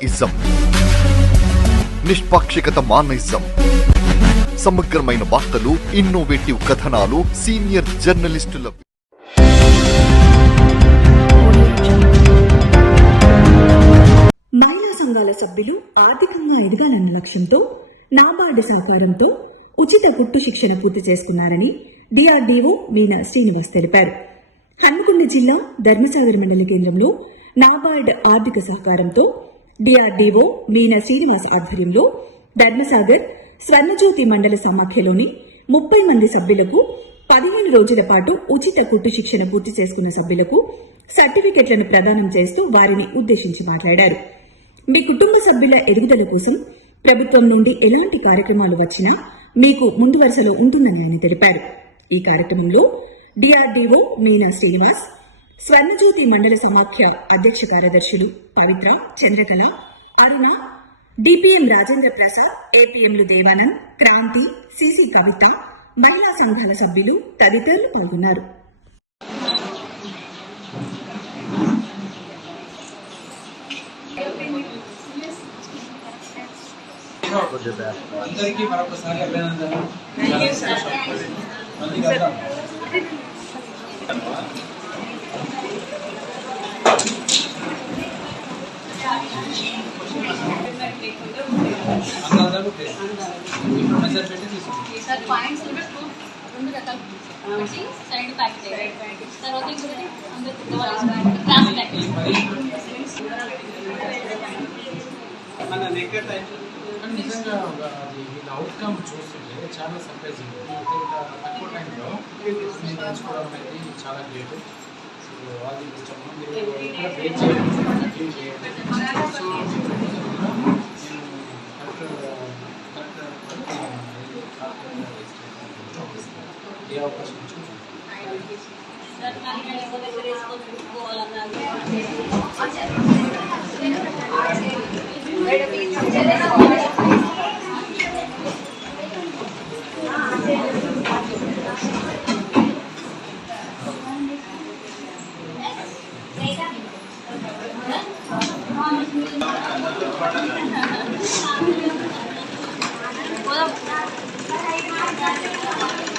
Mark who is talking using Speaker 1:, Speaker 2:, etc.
Speaker 1: Ism నిష్పాక్షికత మానయిజం సమగ్రమైన వార్తలు innovative కథనాలు సీనియర్ జర్నలిస్టుల
Speaker 2: మహిళా సంఘాల సభ్యులు ఆర్థికంగా ఎదగాలన్న లక్ష్యంతో నాబార్డు సహకారంతో ఉచిత కుట్టు శిక్షణ పూర్తి చేసుకున్నారని డిఆర్డీఓ వీణ శ్రీనివాస్ తెలిపారు. హన్మకొండ జిల్లా ధర్మసాగర్ మండల కేంద్రంలో నాబార్డ్ ఆర్థిక సహకారంతో డిఆర్డీఓ మీనా శ్రీనివాస్ ఆధ్వర్యంలో ధర్మసాగర్ స్వర్ణజ్యోతి మండల సమాఖ్యలోని ముప్పై మంది సభ్యులకు పదిహేను రోజుల పాటు ఉచిత కుట్టు శిక్షణ పూర్తి చేసుకున్న సభ్యులకు సర్టిఫికెట్లను ప్రదానం చేస్తూ వారిని ఉద్దేశించి మాట్లాడారు. మీ కుటుంబ సభ్యుల ఎదుగుదల కోసం ప్రభుత్వం నుండి ఎలాంటి కార్యక్రమాలు వచ్చినా మీకు ముందు వరుసలో ఉంటుందని ఆయన తెలిపారు. ఈ కార్యక్రమంలో డిఆర్డీఓ మీనా శ్రీనివాస్ స్వర్ణజ్యోతి మండల సమాఖ్య అధ్యక్ష కార్యదర్శులు పవిత్ర చంద్రకళ అరుణ డిపిఎం రాజేంద్ర ప్రసాద్ ఏపీఎంలు దేవానంద్ క్రాంతి సిసి కవిత మహిళా సంఘాల సభ్యులు తదితరులు పాల్గొన్నారు.
Speaker 3: అందరికీ మరొకసారి అభినందనలు.
Speaker 4: రెండు రకాలు. సైడ్ ప్యాక్ తర్వాత ఇంకొకటి
Speaker 3: నిజంగా అవుట్కమ్ చూస్తుంటే చాలా సర్ప్రైజింగ్ తక్కువ టైంలో నేర్చుకోవడం అనేది చాలా గ్రేట్ సో అది ఇష్టం మీరు కూడా వెయిట్ చేయండి.
Speaker 4: ये आपका Thank you.